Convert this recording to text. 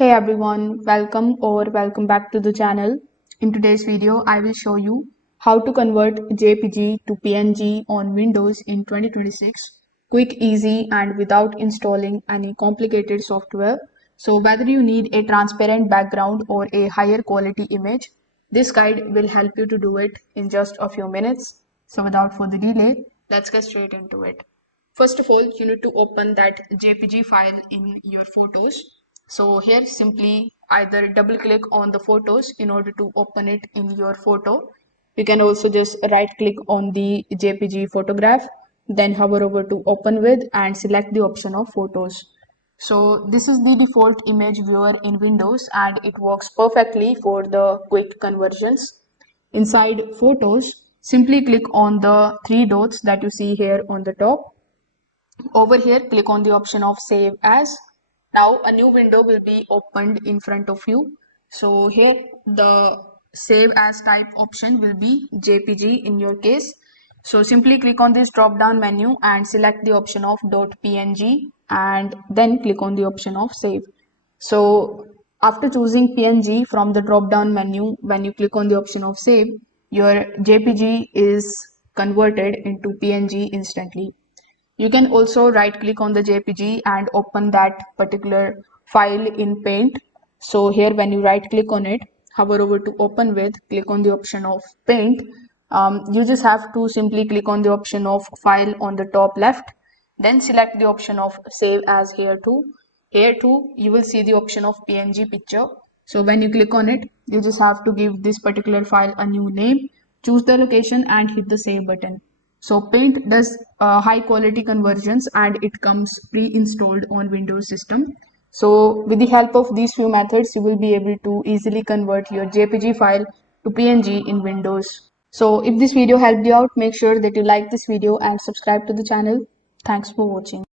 Hey everyone, welcome back to the channel. In today's video, I will show you how to convert JPG to PNG on Windows in 2026. Quick, easy, and without installing any complicated software. So whether you need a transparent background or a higher quality image, this guide will help you to do it in just a few minutes. So without further delay, let's get straight into it. First of all, you need to open that JPG file in your photos. So here simply either double click on the photos in order to open it in your photo. You can also just right click on the JPG photograph, then hover over to open with and select the option of photos. So this is the default image viewer in Windows and it works perfectly for the quick conversions. Inside photos, simply click on the three dots that you see here on the top. Over here, click on the option of save as. Now a new window will be opened in front of you. So here the save as type option will be JPG in your case. So simply click on this drop down menu and select the option of .png and then click on the option of save. So after choosing PNG from the drop down menu, when you click on the option of save, your JPG is converted into PNG instantly. You can also right click on the JPG and open that particular file in Paint. So here when you right click on it, hover over to open with, click on the option of Paint. You just have to simply click on the option of file on the top left, then select the option of save as here too. Here too, you will see the option of PNG picture. So when you click on it, you just have to give this particular file a new name, choose the location and hit the save button. So Paint does high quality conversions and it comes pre-installed on Windows system. So with the help of these few methods, you will be able to easily convert your JPG file to PNG in Windows. So if this video helped you out, make sure that you like this video and subscribe to the channel. Thanks for watching.